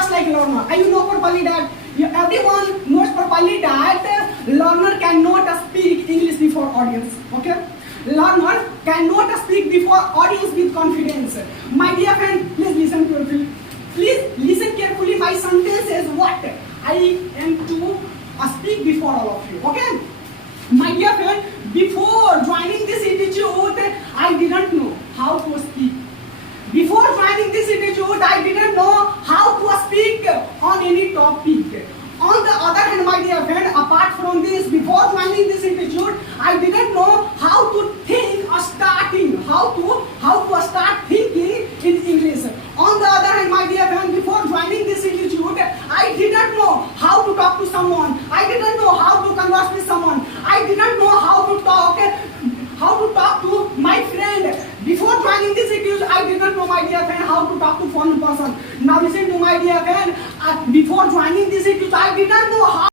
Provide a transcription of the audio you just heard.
just like learner. And you know properly that everyone knows properly that learner cannot speak English before audience. Okay? Learner cannot speak before audience with confidence. My dear friend, please listen carefully. Please listen carefully. My sentence is what I am to speak before all of you. Okay? My dear friend, before joining this institute, I didn't know how to speak. Before joining this institute, I didn't know how to speak on any topic. On the other hand, my dear friend, apart from this, before joining this institute, I didn't know how to think or starting, how to start thinking in English. On the other hand, my dear friend, before joining this institute, I didn't know how to talk to someone. I didn't know how to converse with someone. I didn't know how to talk to my friend. Before joining this institute, I didn't know, my dear friend, how to talk to one person. Now listen to my dear friend. Before joining this institute, I didn't know how